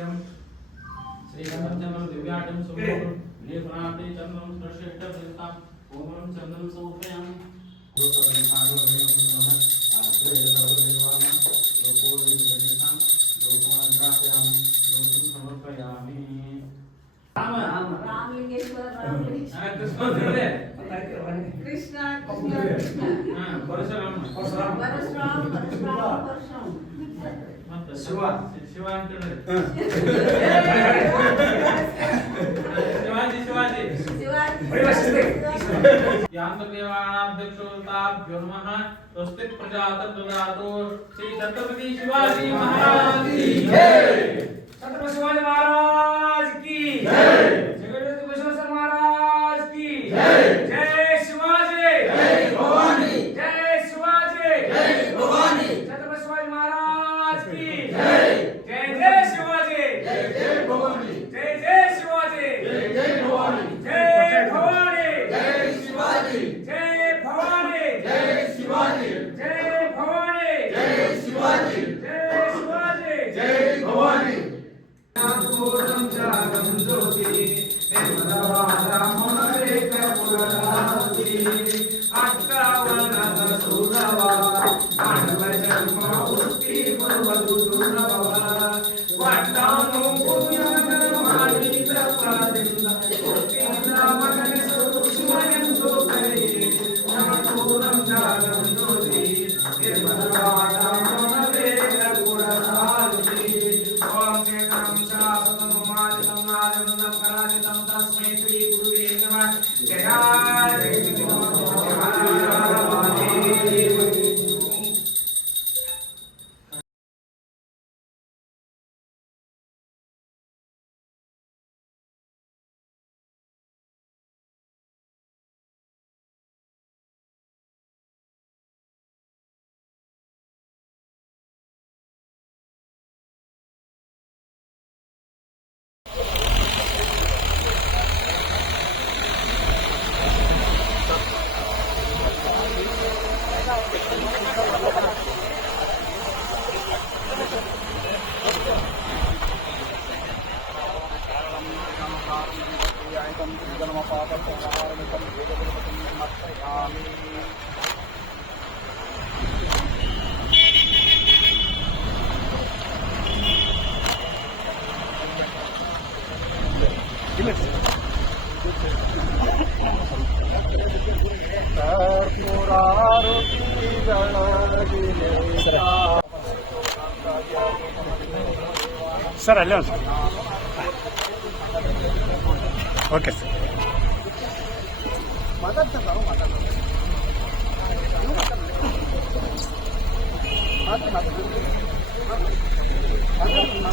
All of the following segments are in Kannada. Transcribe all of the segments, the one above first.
श्रेयम श्रीगंधम दिव्याटम सुमोह लेपनाते चंदनम श्रेष्ठ देवता ओम चंदनम समर्पयाम दोस्तों साधु नमः आश्रय सर्वदेवानां लोको विद्येतां लोकों ग्राहयाम लोकं समर्पयामि राम लिंगेश्वर राम कृष्ण परशुराम शिव यांतदेवानाध्यक्षोताभ्यो नमः स्वस्ति प्रजातर्ददातो श्री छत्रपति शिवाजी महाराज की जय। छत्रपति शिवाजी महाराज की जय। जगन्नाथ बसवेश्वर महाराज की जय। जय शिवाजी जय भवानी जय शिवाजी जय भवानी छत्रपति शिवाजी महाराज की जय। जय जय शिवाजी जय जय भवानी जय जय शिवाजी जय जय भवानी जय भवानी जय शिवाजी जय भवानी जय शिवाजी जय भवानी जय शिवाजी जय शिवाजी जय भवानी पूर्णं जागं ज्योति निर्मलवादामोनरेक पुररावति अष्टावरणः सुरवा मानवजन्म उक्ति पूर्वदु दुर्लभः वट्टानु पुण्यकर्माणि प्रपादिन्द उक्तीन्द्र मगने सुषुमयं पूर्णं जागं ज्योति निर्मलवादामोनरेक पुररावति ओम तेनां शासनं मादितं नादं करादितं तस्मै श्री गुरुवे नमः जय ಸರ್ ಅಲ್ಲೇ ಒಂದು ಓಕೆ ಸರ್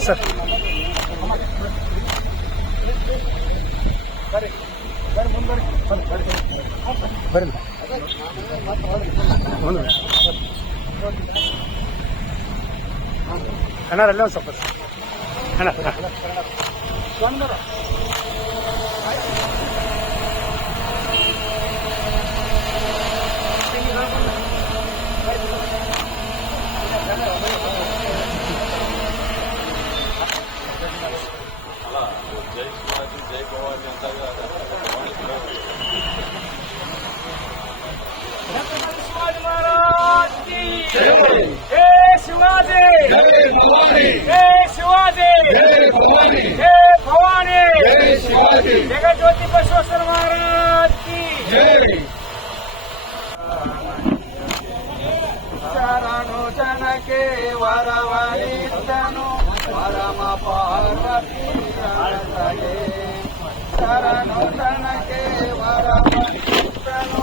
ಸರ್ ಬರ್ರಿ ಅಣ್ಣ ಅಲ್ಲೇ ಒಂದು ಸ್ವಲ್ಪ ಅಣ್ಣ जय शिवाजी जय भवानी छत्रपति शिवाजी महाराज की जय। जय शिवाजी जय भवानी जय शिवाजी जय भवानी जय भवानी जय शिवाजी जगज्योति बसवेश्वर महाराज की जय। शरणु जनके वरवरिष्ठनु परम पार्वती शरणु जनके वरवरिष्ठनु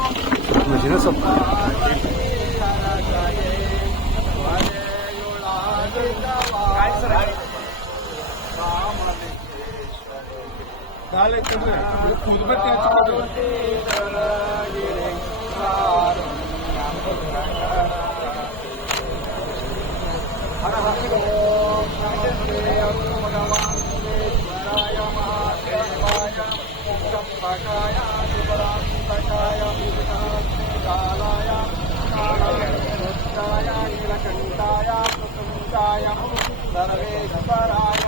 सर्वेश्वराय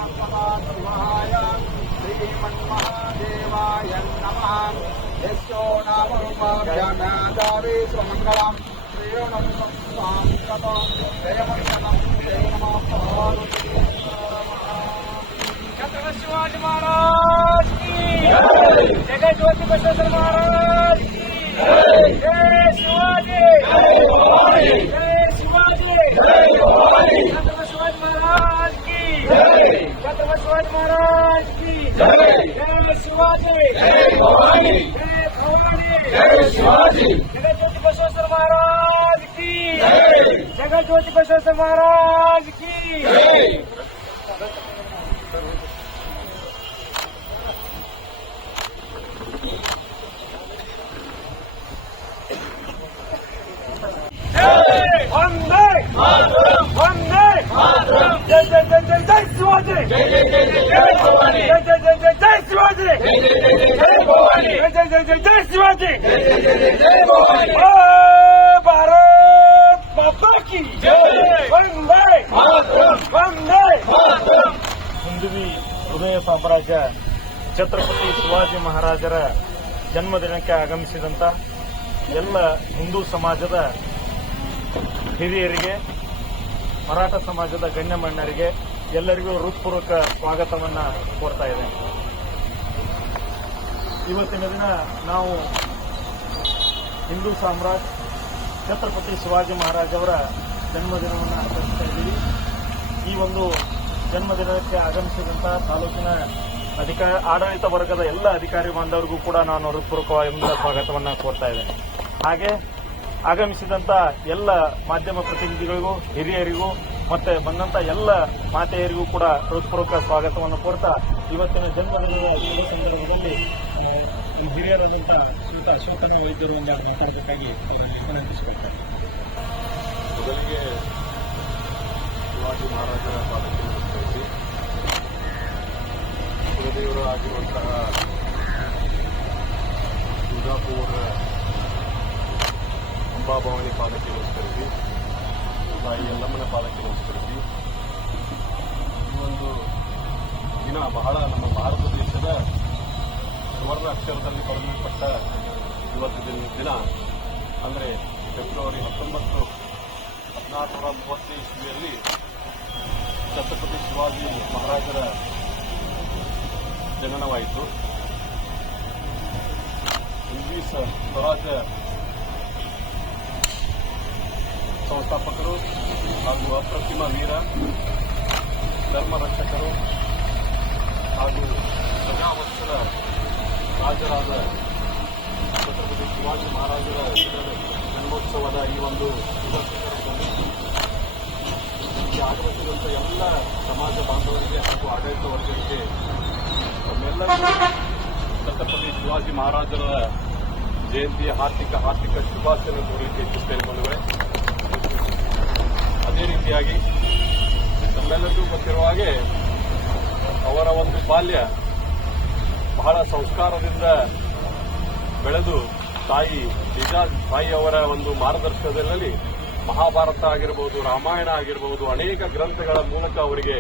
श्रीमन्महादेवाय नमः यस्यो नाम रूपाभ्यानादावे स्वमङ्गलम् श्रीरणं स्वां ततो जयमण्डलं जय नमः पार्वती छत्रपति शिवाजी महाराज की जय ज्योति बसवेश्वर महाराज की जय शिवाजी जय शिवाजी छत्रपति शिवाजी महाराज की छत्रपति शिवाजी महाराज की जय शिवाजी जय भवानी जय शिवाजी जगत ज्योति बसवेश्वर महाराज की जगत ज्योति बसवेश्वर महाराज की वंदे वंदे जय जय जय जय जय शिवाजी जय जय जय जय जय भवानी जय जय जय जय जय शिवाजी जय जय जय जय जय भवानी जय जय जय जय जय शिवाजी जय जय जय जय जय भवानी भारत माता की जय वंदे वंदे ಹಿಂದುವಿ ಹೃದಯ ಸಾಮ್ರಾಜ್ಯ ಛತ್ರಪತಿ ಶಿವಾಜಿ ಮಹಾರಾಜರ ಜನ್ಮದಿನಕ್ಕೆ ಆಗಮಿಸಿದಂತ ಎಲ್ಲ ಹಿಂದೂ ಸಮಾಜದ ಹಿರಿಯರಿಗೆ, ಮರಾಠ ಸಮಾಜದ ಗಣ್ಯಮಾನ್ಯರಿಗೆ ಎಲ್ಲರಿಗೂ ಹೃತ್ಪೂರ್ವಕ ಸ್ವಾಗತವನ್ನ ಕೋರ್ತಾ ಇದೆ. ಇವತ್ತಿನ ದಿನ ನಾವು ಹಿಂದೂ ಸಾಮ್ರಾಟ್ ಛತ್ರಪತಿ ಶಿವಾಜಿ ಮಹಾರಾಜ್ ಅವರ ಜನ್ಮದಿನವನ್ನು ಆಚರಿಸ್ತಾ ಇದ್ದೀವಿ. ಈ ಒಂದು ಜನ್ಮದಿನಕ್ಕೆ ಆಗಮಿಸಿದಂತಹ ತಾಲೂಕಿನ ಆಡಳಿತ ವರ್ಗದ ಎಲ್ಲ ಅಧಿಕಾರಿ ಬಾಂಧವರಿಗೂ ಕೂಡ ನಾನು ಹೃತ್ಪೂರ್ವಕವಾದ ಸ್ವಾಗತವನ್ನು ಕೋರ್ತಾ ಇದ್ದೇನೆ. ಹಾಗೆ ಆಗಮಿಸಿದಂತ ಎಲ್ಲ ಮಾಧ್ಯಮ ಪ್ರತಿನಿಧಿಗಳಿಗೂ, ಹಿರಿಯರಿಗೂ ಮತ್ತೆ ಬಂದಂತ ಎಲ್ಲ ಮಾತೆಯರಿಗೂ ಕೂಡ ಹೃತ್ಪೂರ್ವಕ ಸ್ವಾಗತವನ್ನು ಕೋರ್ತಾ ಇವತ್ತಿನ ಜನ್ಮದಿನದ ಶುಭ ಸಂದರ್ಭದಲ್ಲಿ ಈ ಹಿರಿಯರಾದಂಥ ಶ್ರೀಯುತ ಅಶೋಕನ ವೈದ್ಯರು ಒಂದೆರಡು ಮಾತಾಡಬೇಕಾಗಿ ವಿನಂತಿಸಿಕೊಳ್ತಾರೆ. ಮೊದಲಿಗೆ ಶಿವಾಜಿ ಮಹಾರಾಜರ ಪಾದಕ್ಕೆ ನಮಸ್ಕರಿಸಿ, ಕುಲದೇವರು ಆಗಿರುವಂತಹ ತುಳಜಾಪುರ ಅಂಬಾಭವಾನಿ ಪಾದಕ್ಕೆ ನಮಸ್ಕರಿಸಿ, ತಾಯಿ ಯಲ್ಲಮ್ಮನ ಪಾದಕ್ಕೆ ನಮಸ್ಕರಿಸಿ, ಈ ಒಂದು ದಿನ ಬಹಳ ನಮ್ಮ ಭಾರತ ದೇಶದ ಸುವರ್ಣ ಅಕ್ಷರದಲ್ಲಿ ಬರೆಯಲ್ಪಟ್ಟ ಇವತ್ತಿನ ದಿನ ಅಂದರೆ ಫೆಬ್ರವರಿ 19, 1430 ಇಸ್ವಿಯಲ್ಲಿ ಛತ್ರಪತಿ ಶಿವಾಜಿ ಮಹಾರಾಜರ ಜನನವಾಯಿತು. ಇಂಗ್ಲಿಷ್ ಸ್ವರಾಜ್ಯ ಸಂಸ್ಥಾಪಕರು ಹಾಗೂ ಅಪ್ರತಿಮ ವೀರ, ಧರ್ಮ ರಕ್ಷಕರು ಹಾಗೂ ಪ್ರಜಾವತ್ಸಲ ರಾಜರಾದ ಛತ್ರಪತಿ ಶಿವಾಜಿ ಮಹಾರಾಜರ ಜನ್ಮೋತ್ಸವದ ಈ ಒಂದು ಶುಭ ಸಂದರ್ಭದಲ್ಲಿ ಈ ಆಗಮಿಸಿದಂಥ ಎಲ್ಲ ಸಮಾಜ ಬಾಂಧವರಿಗೆ ಹಾಗೂ ಆಡಳಿತ ವರ್ಗಕ್ಕೆ ನಮ್ಮೆಲ್ಲರಿಗೂ ಛತ್ರಪತಿ ಶಿವಾಜಿ ಮಹಾರಾಜರ ಜಯಂತಿಯ ಹಾರ್ದಿಕ ಶುಭಾಶಯ ಕೋರಲಿಕ್ಕೆ ಇಚ್ಛಿಸ್ತೇನೆ ಬಂಧುಗಳೇ. ಅದೇ ರೀತಿಯಾಗಿ ನಮ್ಮೆಲ್ಲರಿಗೂ ಗೊತ್ತಿರುವ ಹಾಗೆ ಅವರ ಒಂದು ಬಾಲ್ಯ ಬಹಳ ಸಂಸ್ಕಾರದಿಂದ ಬೆಳೆದು ತಾಯಿಯವರ ಒಂದು ಮಾರ್ಗದರ್ಶನದಲ್ಲಿ ಮಹಾಭಾರತ ಆಗಿರಬಹುದು, ರಾಮಾಯಣ ಆಗಿರಬಹುದು, ಅನೇಕ ಗ್ರಂಥಗಳ ಮೂಲಕ ಅವರಿಗೆ